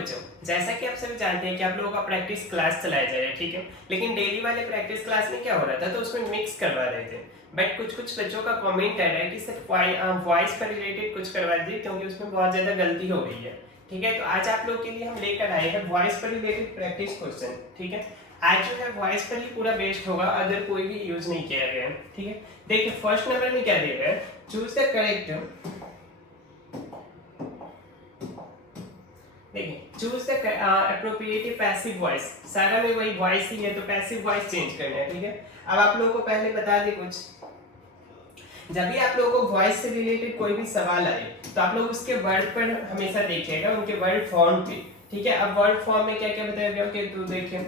बच्चों, जैसा कि आप सभी जानते हैं कि आप लोगों का प्रैक्टिस क्लास चलाया जा रहा है, ठीक है। लेकिन डेली वाले प्रैक्टिस क्लास में क्या हो रहा था, तो उसमें मिक्स करवा रहे थे। बट कुछ कुछ बच्चों का कमेंट आ रहा है कि सिर्फ वॉइस पर रिलेटेड कुछ करवा दीजिए क्योंकि उसमें बहुत ज़्यादा गलती हो गई है, ठीक है। तो आज आप लोग के लिए हम लेकर आए हैं वॉइस पर रिलेटेड प्रैक्टिस क्वेश्चन, ठीक है। आज जो है वॉइस पर ही पूरा बेस्ड होगा, अदर कोई भी यूज नहीं किया गया है, ठीक है। देखिए फर्स्ट नंबर में क्या दे रहा है, चूज द करेक्ट, देखिए choose the appropriate passive voice. सारा में वही वॉइस ही है तो पैसिव वॉइस चेंज करना है, ठीक है। अब आप लोगों को पहले बता दें कुछ, जब भी आप लोगों को वॉइस से रिलेटेड कोई भी सवाल आए तो आप लोग उसके वर्ड पर हमेशा देखिएगा, उनके वर्ड फॉर्म पे, ठीक है। अब वर्ड फॉर्म में क्या क्या बताया गया कि तो देखिए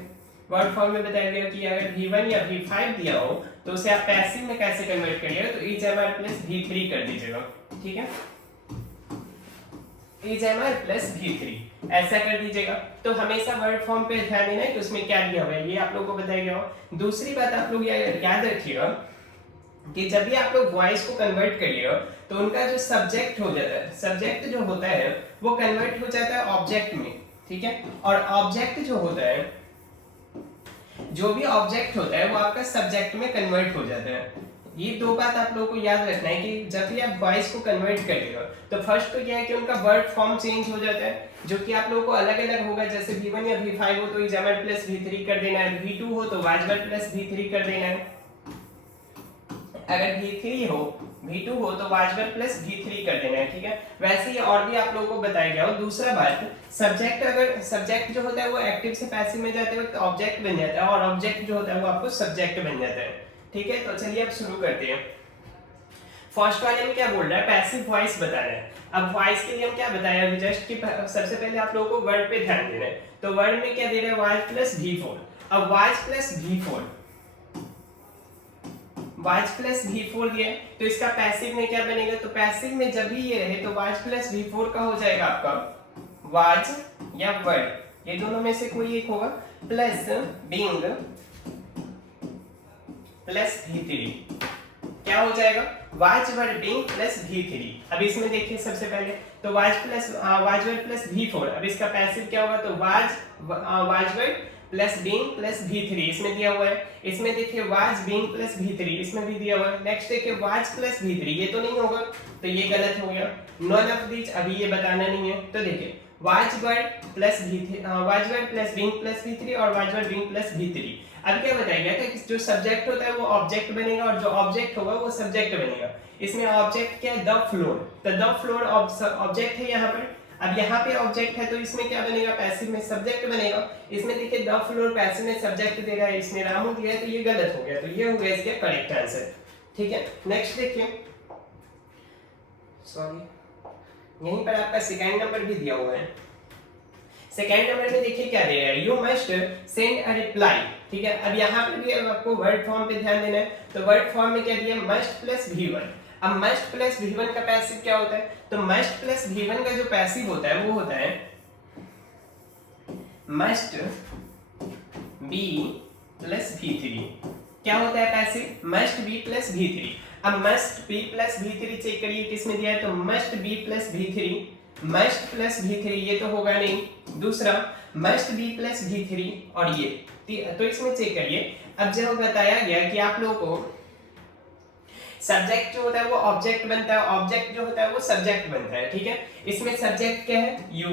वर्ड फॉर्म में बताया गया कि अगर V1 या V5 दिया हो तो उसे आप पैसिव में कैसे कन्वर्ट करिएगा, तो is M R plus V3 कर दीजिएगा, ठीक है। Is M R plus V3 ऐसा कर दीजिएगा। तो हमेशा वर्ड फॉर्म पे ध्यान देना है कि उसमें क्या दिया हुआ है, ये आप लोग को बताया गया हो। दूसरी बात आप लोग याद रखिएगा कि जब भी आप लोग वॉइस को कन्वर्ट करिएगा तो उनका जो सब्जेक्ट हो जाता है, सब्जेक्ट जो होता है वो कन्वर्ट हो जाता है ऑब्जेक्ट में, ठीक है। और ऑब्जेक्ट जो होता है, जो भी ऑब्जेक्ट होता है वो आपका सब्जेक्ट में कन्वर्ट हो जाता है। ये दो बात आप लोगों को याद रखना है कि जब भी आप वॉइस को कन्वर्ट करिएगा तो फर्स्ट तो क्या है कि उनका वर्ड फॉर्म चेंज हो जाता है, जो कि आप लोगों को अलग अलग होगा। जैसे V1 या V5 हो तो is M R plus V3 कर देना है, V2 हो तो वाज वर्ड प्लस V3 कर देना है, अगर V3 हो V2 हो तो वाज वर्ड प्लस V3 कर देना है, ठीक है। वैसे ही और भी आप लोगों को बताया गया हो। दूसरा बात, सब्जेक्ट, अगर सब्जेक्ट जो होता है वो एक्टिव से पैसिव में जाते वक्त ऑब्जेक्ट बन जाता है और ऑब्जेक्ट जो होता है वो आपको सब्जेक्ट बन जाता है, ठीक है। तो चलिए अब शुरू करते हैं। फर्स्ट वाले में क्या बोल रहा है, पैसिव वॉइस बता रहा है। अब वॉइस के लिए हम क्या बताया अभी जस्ट कि सबसे पहले आप लोगों को वर्ड पे ध्यान देना है। तो वर्ड में क्या दे रहा है, वाज प्लस V4। अब was plus V4, was plus V4 दिया है तो इसका पैसिव में क्या बनेगा, तो पैसिव में जब भी ये रहे तो वाज प्लस V4 का हो जाएगा आपका वाज या वर्ड, ये दोनों में से कोई एक होगा, प्लस बीइंग प्लस V3, क्या हो जाएगा, was word being plus V3। अब इसमें देखिए सबसे पहले तो वाज वर्ड प्लस V4, अब इसका पैसिव क्या होगा, तो was word plus being plus V3 इसमें दिया हुआ है। इसमें देखिए वाज बीइंग प्लस V3 इसमें भी दिया हुआ है। नेक्स्ट देखिए वाज प्लस V3, ये तो नहीं होगा तो ये गलत हो गया। नॉन ऑफ दिस अभी ये बताना नहीं है। तो देखिए was word plus V3, was word plus being plus V3 और was word being plus V3। अब क्या बताया गया था कि जो सब्जेक्ट होता है वो ऑब्जेक्ट बनेगा और जो ऑब्जेक्ट होगा वो सब्जेक्ट बनेगा। इसमें ऑब्जेक्ट क्या है, द फ्लोर, तो द फ्लोर ऑब्जेक्ट है यहाँ पर। अब यहाँ पे ऑब्जेक्ट है तो इसमें क्या बनेगा, पैसिव में सब्जेक्ट बनेगा। इसमें देखिए द फ्लोर पैसिव में सब्जेक्ट दे रहा है, इसमें रामू दिया है तो ये गलत हो गया, तो ये हो गया इसका करेक्ट आंसर, ठीक है। नेक्स्ट देखिए, सॉरी यहीं पर आपका सेकंड नंबर भी दिया हुआ है। सेकंड नंबर में देखिए क्या दे रहा है, you must send a reply, ठीक है। अब यहाँ पर भी आपको वर्ड फॉर्म पे ध्यान देना है। तो वर्ड फॉर्म में क्या दिया, मस्ट प्लस V1। अब मस्ट प्लस V1 का पैसिव क्या होता है, तो मस्ट प्लस V1 का जो पैसिव होता है वो होता है मस्ट बी प्लस V3। क्या होता है passive, must be plus V3। अब must be plus V3 check करिए किसमें दिया है, तो must be plus V3, must plus V3 ये तो होगा नहीं। दूसरा मस्ट बी प्लस V3 और ये, तो इसमें चेक करिए। अब जब बताया गया कि आप लोगों को सब्जेक्ट जो होता है वो ऑब्जेक्ट बनता है, ऑब्जेक्ट जो होता है वो सब्जेक्ट बनता है, ठीक है। इसमें सब्जेक्ट क्या है, यू,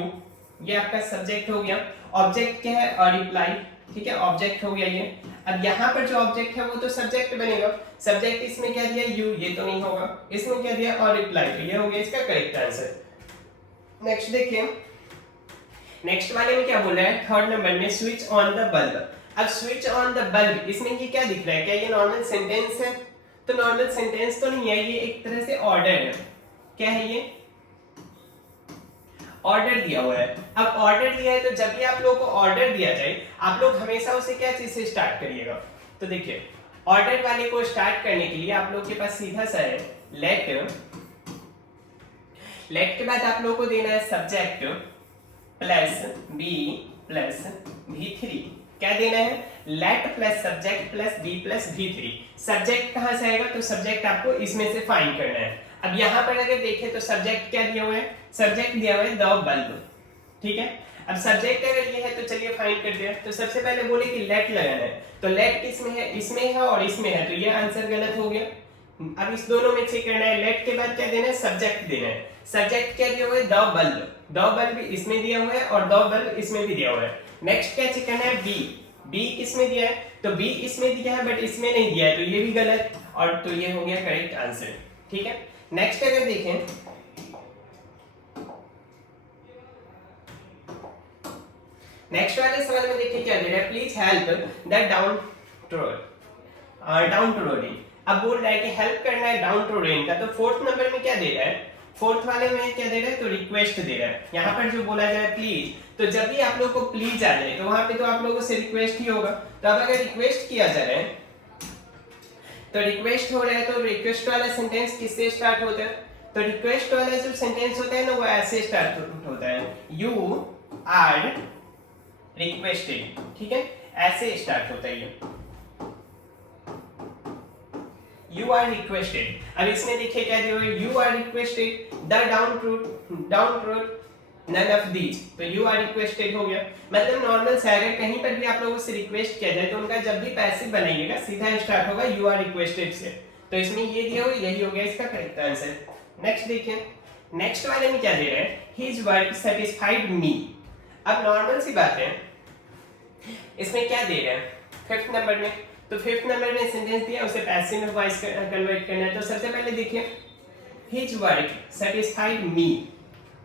ये आपका सब्जेक्ट हो गया। ऑब्जेक्ट क्या है, और रिप्लाई, ठीक है, ऑब्जेक्ट हो गया ये। अब यहाँ पर जो ऑब्जेक्ट है वो तो सब्जेक्ट बनेगा। सब्जेक्ट इसमें क्या दिया, यू, ये तो नहीं होगा। इसमें क्या दिया, और रिप्लाई, तो ये हो गया इसका करेक्ट आंसर। नेक्स्ट देखिए, नेक्स्ट वाले में क्या बोल रहा है, थर्ड नंबर में स्विच ऑन द बल्ब। अब स्विच ऑन द बल्ब, इसमें ये क्या दिख रहा है, क्या ये नॉर्मल सेंटेंस है, तो नॉर्मल सेंटेंस तो नहीं है, ये एक तरह से ऑर्डर है। क्या है ये, ऑर्डर दिया हुआ है। अब ऑर्डर दिया है तो जब भी आप लोगों को ऑर्डर दिया जाए आप लोग हमेशा उसे क्या चीज से स्टार्ट करिएगा, तो देखिए ऑर्डर वाले को स्टार्ट करने के लिए आप लोग के पास सीधा सा है लेट, लेट के बाद आप लोगों को देना है subject plus be plus V3। क्या देना है, let plus subject plus be plus V3। Subject कहां से आएगा, तो सब्जेक्ट आपको इसमें से फाइंड करना है। अब यहां पर अगर देखें तो सब्जेक्ट क्या दिया हुआ है, सब्जेक्ट दिया हुआ है द बल्ब, ठीक है। अब सब्जेक्ट अगर ये है तो चलिए फाइंड करते हैं। तो सबसे पहले बोले कि लेट लगाना है, तो लेट किसमें है, इसमें है और इसमें है, तो ये आंसर गलत हो गया। अब इस दोनों में चेक करना है, लेट के बाद क्या देना है, सब्जेक्ट देना है। सब्जेक्ट क्या दिया हुआ है, द बल्ब, द बल्ब इसमें दिया हुआ है और द बल्ब इसमें भी दिया हुआ है। नेक्स्ट क्या चेक करना है, बी, बी किसमें दिया है, तो बी इसमें दिया है बट इसमें नहीं दिया है, तो ये भी गलत, और तो ये हो गया करेक्ट आंसर। ठीक है। नेक्स्ट अगर देखें, नेक्स्ट वाले सवाल में देखिए क्या दे रहा है, प्लीज हेल्प द डाउन ट्रोडिंग। अब बोल रहा है कि हेल्प करना है डाउन ट्रोडिंग का, तो फोर्थ नंबर में क्या दे रहा है, फोर्थ वाले में क्या दे रहा है, तो रिक्वेस्ट दे रहा है। यहाँ पर जो बोला जाए प्लीज, तो जब भी आप लोग को प्लीज आ जाए तो वहां पे तो आप लोगों से रिक्वेस्ट ही होगा। तो अब अगर रिक्वेस्ट किया जा रहा है, तो रिक्वेस्ट हो रहा है, तो रिक्वेस्ट वाला सेंटेंस किससे स्टार्ट होता है, तो रिक्वेस्ट वाला जो सेंटेंस होता है ना वो ऐसे स्टार्ट होता है, यू आर रिक्वेस्टेड। ठीक है, ऐसे स्टार्ट होता है ये, यू आर रिक्वेस्टेड। अब इसमें देखिए क्या दिया हुआ है, you are requested the down truth none of these, तो यू आर रिक्वेस्टेड हो गया। मतलब नॉर्मल से अगर कहीं पर भी आप लोगों से रिक्वेस्ट किया जाए तो उनका जब भी पैसिव बनाइएगा सीधा स्टार्ट होगा यू आर रिक्वेस्टेड से, तो इसमें ये दिया हुआ, यही हो गया इसका करेक्ट आंसर। नेक्स्ट देखिए, नेक्स्ट वाले में क्या दे रहा है, हिज वर्क सेटिस्फाइड मी। अब नॉर्मल सी बात है, इसमें क्या दे रहा है फिफ्थ नंबर में, तो फिफ्थ नंबर में सेंटेंस दिया उसे पैसिव में वॉइस कन्वर्ट करना है। तो सबसे पहले देखिए, हिज वर्क सेटिस्फाइड मी,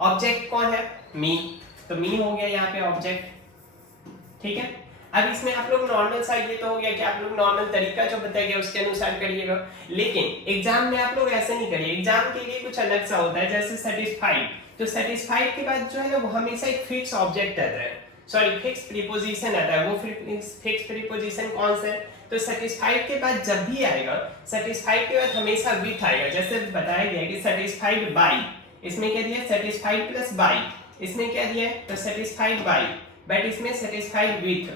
ऑब्जेक्ट कौन है, मी, तो मी हो गया यहाँ पे ऑब्जेक्ट। ठीक है। अब इसमें आप लोग नॉर्मल सा ये तो हो गया कि आप लोग नॉर्मल तरीका जो बताया गया उसके अनुसार करिएगा, लेकिन एग्जाम में आप लोग ऐसे नहीं करिए, एग्जाम के लिए कुछ अलग सा होता है। जैसे सेटिस्फाइड, तो सेटिस्फाइड के बाद जो है ना वो हमेशा एक फिक्स ऑब्जेक्ट आता है, सॉरी फिक्स प्रीपोजिशन आता है। वो फिक्स प्रीपोजिशन कौन सा है, तो सेटिस्फाइड के बाद जब भी आएगा, सेटिस्फाइड के बाद हमेशा विथ आएगा। जैसे बताया गया कि सेटिस्फाइड बाय, इसमें क्या दिया, सेटिस्फाइड प्लस बाय, इसमें क्या दिया है, तो सेटिस्फाइड बाय, बट इसमें सेटिस्फाइड विथ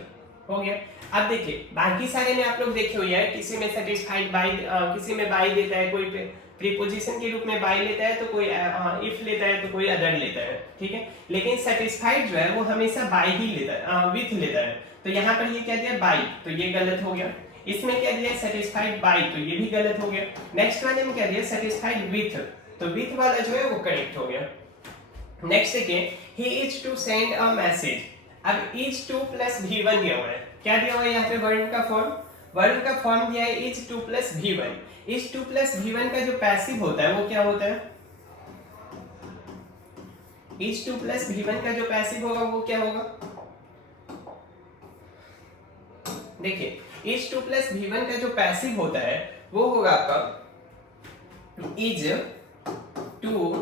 हो गया। अब देखिए बाकी सारे में आप लोग देखे हुए हैं, किसी में सेटिस्फाइड बाय, किसी में बाय देता है, कोई प्रीपोजिशन के रूप में बाय लेता है, तो कोई इफ लेता है, तो कोई अदर लेता है। ठीक है, लेकिन सेटिस्फाइड जो है वो हमेशा बाय ही लेता है, विथ लेता है। तो यहाँ पर ये क्या दिया, बाय, तो ये गलत हो गया। इसमें क्या दिया, सेटिस्फाइड बाय, तो ये भी गलत हो गया। नेक्स्ट वाले में क्या दिया, सेटिस्फाइड विथ, तो विथ वाला जो है वो करेक्ट हो गया। नेक्स्ट देखिए, he is to send a message. अब इज टू प्लस V1 दिया हुआ है, क्या दिया हुआ है यहाँ पे, वर्ब का फॉर्म, वर्ब का फॉर्म दिया है is to plus V1। Is to plus V1 का जो पैसिव होता है वो क्या होता है, इज टू प्लस V1 का जो पैसिव होगा वो क्या होगा, देखिए इज टू प्लस V1 का जो पैसिव होता है वो होगा आपका is to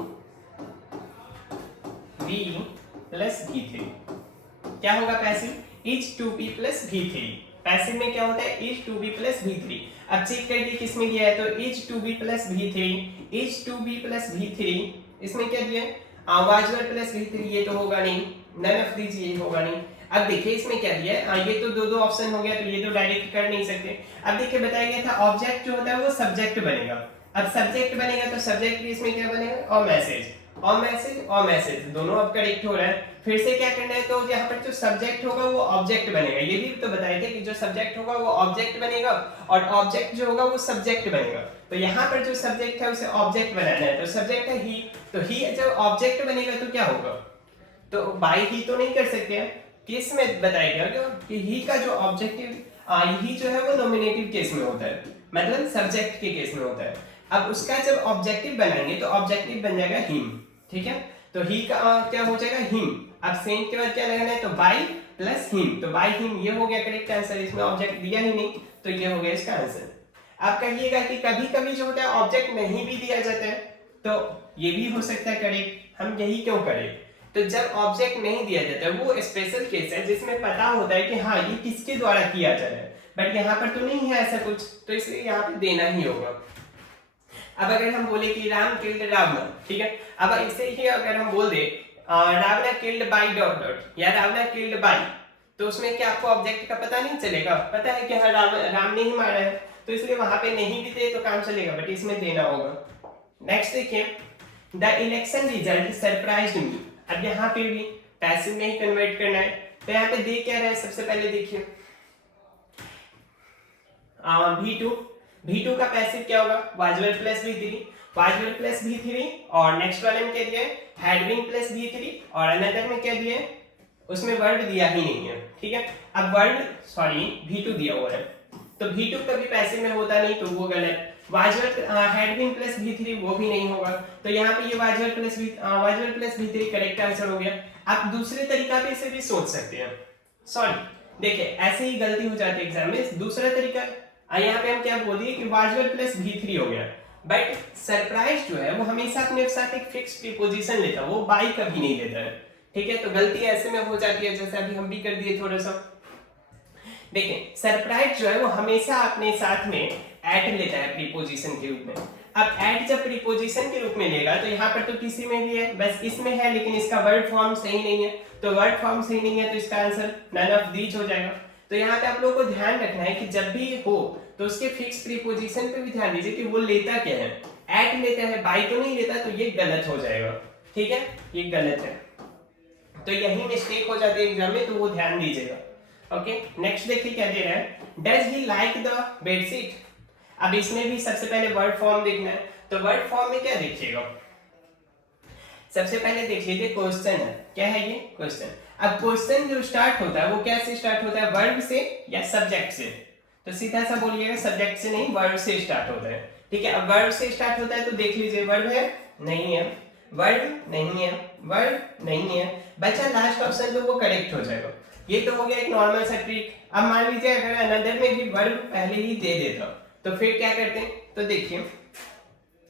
V plus V3। क्या होगा passive, is to be plus V3। Passive में क्या होता है, is to be plus V3। अब चेक करिए किसमें दिया है, तो is to be plus V3, is to be plus V3, इसमें क्या दिया है, वाज वर्ब प्लस V3, ये तो होगा नहीं, नन ऑफ दीज ये होगा नहीं। अब देखिए इसमें क्या दिया है, ये तो दो ऑप्शन हो गया, तो ये तो डायरेक्ट कर नहीं सकते। अब देखिए बताया गया था ऑब्जेक्ट जो होता है वो सब्जेक्ट बनेगा। अब सब्जेक्ट बनेगा तो सब्जेक्ट भी इसमें क्या बनेगा, और मैसेज, और मैसेज, और मैसेज, दोनों अब करेक्ट हो रहा है। फिर से क्या करना है, तो यहाँ पर जो सब्जेक्ट होगा वो ऑब्जेक्ट बनेगा, ये भी तो बताए थे कि जो सब्जेक्ट होगा वो ऑब्जेक्ट बनेगा और ऑब्जेक्ट जो होगा वो सब्जेक्ट बनेगा। तो यहाँ पर जो सब्जेक्ट है उसे ऑब्जेक्ट बनाना है, तो सब्जेक्ट है ही, तो ही जब ऑब्जेक्ट बनेगा तो क्या होगा, तो बाय ही तो नहीं कर सकते हैं, किस में बताया गया कि ही का जो ऑब्जेक्टिव, ही जो है वो नॉमिनेटिव केस में होता है, मतलब सब्जेक्ट के केस में होता है। अब उसका जब ऑब्जेक्टिव बनाएंगे तो ऑब्जेक्टिव बन जाएगा हिम। ठीक है, तो ही का क्या हो जाएगा, हिम। अब सेम के बाद क्या लगाना है, तो बाय प्लस हिम, तो बाय हिम ये हो गया करेक्ट आंसर। इसमें ऑब्जेक्ट दिया ही नहीं, तो ये हो गया इसका आंसर। आप कहिएगा कि कभी कभी जो होता है ऑब्जेक्ट नहीं भी दिया जाता है, तो ये भी हो सकता है करेक्ट, हम यही क्यों करें, तो जब ऑब्जेक्ट नहीं दिया जाता है वो स्पेशल केस है जिसमें पता होता है कि हाँ ये किसके द्वारा किया जा रहा है, बट यहाँ पर तो नहीं है ऐसा कुछ, तो इसलिए यहाँ पे देना ही होगा। अब अगर हम बोले कि राम किल्ड रावण, ठीक है, अब इसे ही अगर हम बोल दे Ravan killed by dot dot या रावण किल्ड बाय, तो उसमें क्या आपको ऑब्जेक्ट का पता नहीं चलेगा, पता है कि हाँ राम ने ही मारा है, तो इसलिए वहां पे नहीं भी दे तो काम चलेगा, बट इसमें देना होगा। नेक्स्ट देखिए, द इलेक्शन रिजल्ट सरप्राइज्ड मी। अब यहाँ पे भी पैसिव में ही कन्वर्ट करना है। तो यहाँ पे दे क्या रहा है, सबसे पहले देखिए V2 का पैसिव क्या होगा, वाइज वर्ब प्लस V3 और नेक्स्ट वाले में क्या दिया है, हेडविंग प्लस V3 और अनदर में क्या दिया है, उसमें वर्ब दिया ही नहीं है। ठीक है, अब V2 दिया हुआ है तो V2 कभी पैसिव में होता नहीं तो वो गलत। हेडविंग प्लस V3 वो भी नहीं होगा, तो यहाँ पे ये wise verb plus V3 correct answer हो गया। आप दूसरे तरीका पे इसे भी सोच सकते हैं। देखिए ऐसे ही गलती हो जाती है एग्जाम में। दूसरा तरीका यहाँ पे हम क्या बोल दिए कि वाइज वर्ब प्लस V3 हो गया, बट सरप्राइज जो है वो हमेशा अपने साथ एक फिक्स प्रीपोजिशन लेता है, वो बाई कभी नहीं लेता है। ठीक है, तो गलती ऐसे में हो जाती है जैसे अभी हम भी कर दिए थोड़ा सा। देखिए सरप्राइज जो है वो हमेशा अपने साथ में एट लेता है प्रीपोजिशन के रूप में। अब एट जब प्रीपोजिशन के रूप में लेगा तो यहाँ पर तो किसी में भी है, बस इसमें है लेकिन इसका वर्ड फॉर्म सही नहीं है, तो वर्ड फॉर्म सही नहीं है तो इसका आंसर नन ऑफ दीज हो जाएगा। तो यहाँ पे आप लोगों को ध्यान रखना है कि जब भी हो तो उसके फिक्स प्रीपोजिशन पे भी ध्यान दीजिए कि वो लेता क्या है, एट लेता है, बाई तो नहीं लेता, तो ये गलत हो जाएगा। ठीक है, ये गलत है, तो यही मिस्टेक हो जाती है एग्जाम में, तो वो ध्यान दीजिएगा। ओके, नेक्स्ट देखिए क्या दे रहा है, does he like the bedsheet. अब इसमें भी सबसे पहले वर्ड फॉर्म देखना है, तो वर्ड फॉर्म में क्या देखिएगा, सबसे पहले देख लीजिए क्वेश्चन है, क्या है ये क्वेश्चन। अब क्वेश्चन जो स्टार्ट होता है वो कैसे स्टार्ट होता है, वर्ब से या सब्जेक्ट से, तो सीधा सा बोलिएगा सब्जेक्ट से नहीं वर्ब से स्टार्ट होता है। ठीक है, अब वर्ब से स्टार्ट होता है तो देख लीजिए वर्ब है नहीं है, वर्ब नहीं है, वर्ब नहीं है, बचा लास्ट ऑप्शन तो वो करेक्ट हो जाएगा। ये तो हो गया एक नॉर्मल सा ट्रिक। अब मान लीजिए अगर अनदर में भी वर्ब पहले ही दे देता तो फिर क्या करते हैं, तो देखिए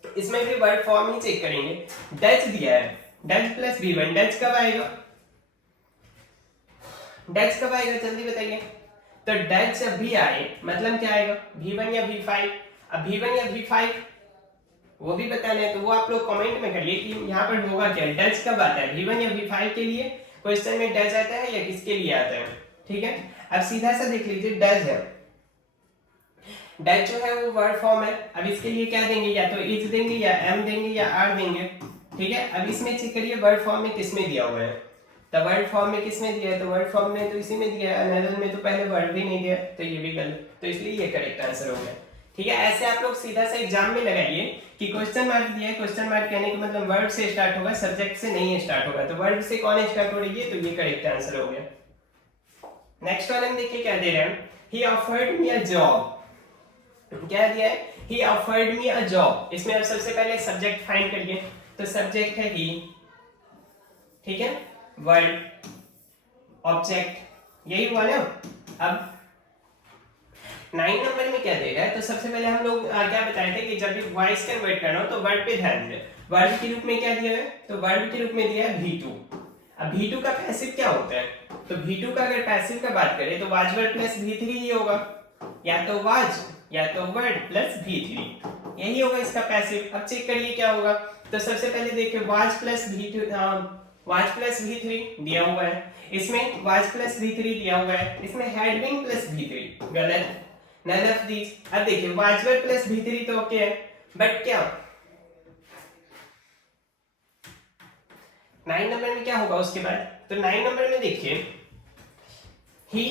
इसमें भी वर्ड फॉर्म ही चेक करेंगे। डच दिया है, डच प्लस V1, डच कब आएगा, डच कब आएगा जल्दी बताइए। तो डच जब भी आए मतलब क्या आएगा, V1 या V5। अब V1 या V5 वो भी बताना है, तो वो आप लोग कमेंट में करिए कि यहाँ पर होगा क्या, डच कब आता है, V1 या V5 के लिए क्वेश्चन में डच आता है या किसके लिए आता है। ठीक है, अब सीधा सा देख लीजिए डच है, डच जो है वो वर्ड फॉर्म है। अब इसके लिए क्या देंगे, या तो इज देंगे या एम देंगे या आर देंगे। ठीक है, अब इसमें चेक करिए वर्ड फॉर्म में किसमें दिया हुआ है, तो वर्ड फॉर्म में किसमें दिया है, तो वर्ड फॉर्म में तो इसी में दिया है, अनदर में तो पहले वर्ड भी नहीं दिया, तो ये भी गलत, तो इसलिए ये करेक्ट आंसर हो गया। ठीक है, ऐसे आप लोग सीधा सा एग्जाम में लगाइए कि क्वेश्चन मार्क दिया है, क्वेश्चन मार्क कहने का मतलब वर्ब से स्टार्ट होगा, सब्जेक्ट से नहीं स्टार्ट होगा, तो वर्ब से कौन स्टार्ट हो रही है, तो ये करेक्ट आंसर हो गया। नेक्स्ट वाले में देखिए क्या दे रहे हैं, ही ऑफर्ड मी अ जॉब। क्या दिया है, ही ऑफर्ड मी अ जॉब। इसमें अब सबसे पहले सब्जेक्ट फाइंड करिए, तो सब्जेक्ट है ही, ठीक है, वर्ड, ऑब्जेक्ट, यही हुआ ना। अब 9 नंबर में क्या दे रहा है, तो सबसे पहले हम लोग क्या बताए थे कि जब भी वॉइस कन्वर्ट करना हो तो वर्ड पे ध्यान दें। वर्ड के रूप में क्या दिया है, तो वर्ड के रूप में दिया है V2। अब V2 का पैसिव क्या होता है, तो V2 का अगर पैसिव का बात करें तो वाज वर्ड प्लस V3 ही होगा, या तो वाज या तो वर्ड प्लस V3, यही होगा इसका पैसिव। अब चेक करिए क्या होगा, तो सबसे पहले देखिए वाज प्लस V3 दिया हुआ है, इसमें वाज प्लस V3 दिया हुआ है, इसमें हेडविंग प्लस V3 गलत, none of these। अब देखिए वाज वर्ड प्लस V3 तो ओके है, बट क्या 9 नंबर में क्या होगा उसके बाद, तो 9 नंबर में देखिए he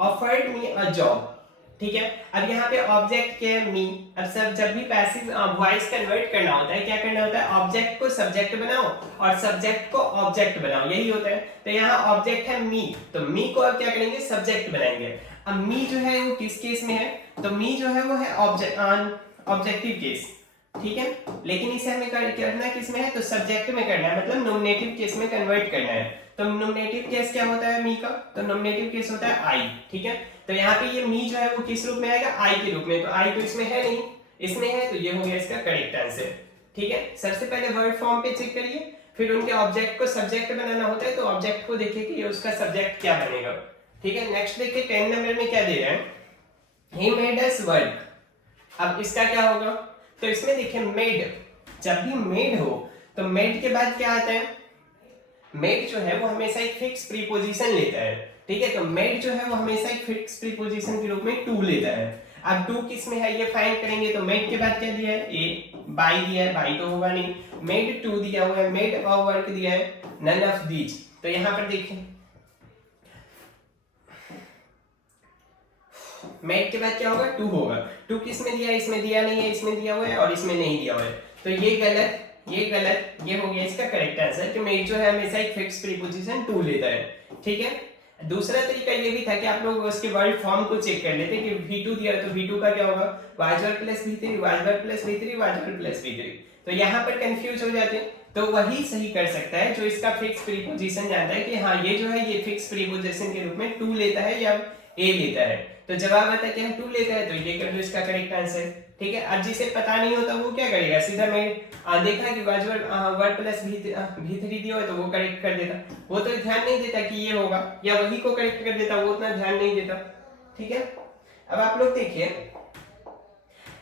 offered me a job। ठीक है, अब यहाँ पे ऑब्जेक्ट क्या है, मी। अब सब जब भी पैसिव वॉइस कन्वर्ट करना होता है क्या करना होता है, ऑब्जेक्ट को सब्जेक्ट बनाओ और सब्जेक्ट को ऑब्जेक्ट बनाओ, यही होता है। तो यहाँ ऑब्जेक्ट है मी, तो मी को अब क्या करेंगे, सब्जेक्ट बनाएंगे। अब मी जो है वो किस केस में है, तो मी जो है वो है ऑब्जेक्टिव केस। ठीक है, लेकिन इसे हमें करना किस में है, तो सब्जेक्ट में करना है, मतलब नॉमिनेटिव केस में कन्वर्ट करना है। तो नॉमिनेटिव केस क्या होता है मी का, तो नॉमिनेटिव केस होता है आई। ठीक है, तो यहाँ पे ये मी जो है वो किस रूप में आएगा, आई के रूप में, तो आई तो इसमें है नहीं, इसमें है, तो ये हो गया इसका करेक्ट आंसर। ठीक है, सबसे पहले वर्ड फॉर्म पे चेक करिए, फिर उनके ऑब्जेक्ट को सब्जेक्ट बनाना होता है, तो ऑब्जेक्ट को देखिए कि उसका सब्जेक्ट क्या बनेगा। ठीक है, नेक्स्ट देखिए 10 नंबर में क्या दे रहे हैं, he made us work। अब इसका क्या होगा, तो इसमें देखिए मेड, जब भी मेड हो तो मेड के बाद क्या आता है, मेड जो है वो हमेशा एक फिक्स प्रीपोजिशन लेता है। ठीक है, तो मेड जो है वो हमेशा एक फिक्स प्रीपोजिशन के रूप में टू लेता है। अब टू किस में है ये फाइंड करेंगे, तो मेड के बाद क्या दिया है, ए, बाई दिया है, बाई तो होगा नहीं, मेड टू दिया हुआ है, मेड अ वर्क दिया है, नन ऑफ दीज, तो यहाँ पर देखिए मेट के बाद क्या होगा 2 होगा, 2 किस में दिया, इसमें दिया नहीं है, इसमें दिया हुआ है और इसमें नहीं दिया हुआ है, तो ये गलत, ये हो गया इसका करेक्ट आंसर कि मेट जो है हमेशा एक फिक्स प्रीपोजिशन 2 लेता है। ठीक है, दूसरा तरीका ये भी था कि आप लोग उसके वर्ड फॉर्म को चेक कर लेते कि V2 दिया तो V2 का क्या होगा, वाजवर plus V3, वाजवर plus V3, वाजवर plus V3, तो यहाँ पर कंफ्यूज हो जाते हैं। तो वही सही कर सकता है जो इसका फिक्स प्रीपोजिशन जानता है कि हाँ ये जो है ये फिक्स प्रीपोजिशन के रूप में 2 लेता है या ए लेता है, तो जवाब आता है कि हम 2 लेता है, तो ये कर दो इसका करेक्ट आंसर। ठीक है, अब जिसे पता नहीं होता वो क्या करेगा, सीधा मैं देखा कि वाजवर वर्ड प्लस V3 दिया है तो वो करेक्ट कर देता, वो तो ध्यान नहीं देता कि ये होगा, या वही को करेक्ट कर देता, वो उतना ध्यान नहीं देता। ठीक है, अब आप लोग देखिए,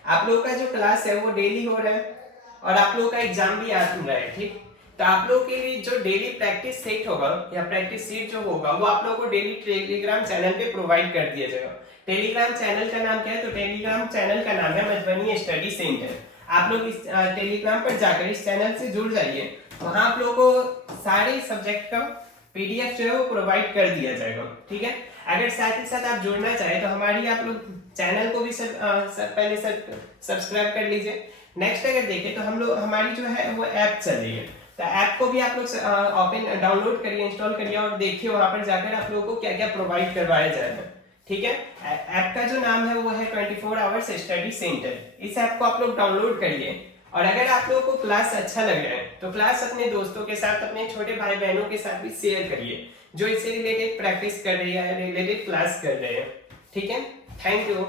आप लोग का जो क्लास है वो डेली हो रहा है और आप लोग का एग्जाम भी आ रहा है। ठीक, तो आप लोग के लिए जो डेली प्रैक्टिस सेट होगा या प्रैक्टिस सीट जो होगा वो आप लोगों को डेली टेलीग्राम चैनल पे प्रोवाइड कर दिया जाएगा। टेलीग्राम चैनल का नाम क्या है, तो टेलीग्राम चैनल का नाम है मधुबनी स्टडी सेंटर। आप लोग इस टेलीग्राम पर जाकर इस चैनल से जुड़ जाइए, वहां आप लोगों को सारे सब्जेक्ट का PDF जो है वो प्रोवाइड कर दिया जाएगा। ठीक है, अगर साथ ही साथ आप जुड़ना चाहे तो हमारी आप लोग चैनल को भी पहले सब्सक्राइब कर लीजिए। नेक्स्ट अगर देखें तो हम लोग हमारी जो है वो ऐप चल रही है, तो ऐप को भी आप लोग ओपन डाउनलोड करिए, इंस्टॉल करिए और देखिए वहां पर जाकर आप लोगों को क्या क्या प्रोवाइड करवाया जाएगा। ठीक है, ऐप का जो नाम है वो है 24 आवर्स स्टडी सेंटर। इस ऐप को आप लोग डाउनलोड करिए और अगर आप लोगों को क्लास अच्छा लग रहा है तो क्लास अपने दोस्तों के साथ, अपने छोटे भाई बहनों के साथ भी शेयर करिए जो इससे रिलेटेड प्रैक्टिस कर रही है, रिलेटेड क्लास कर रहे हैं। ठीक है, थैंक यू।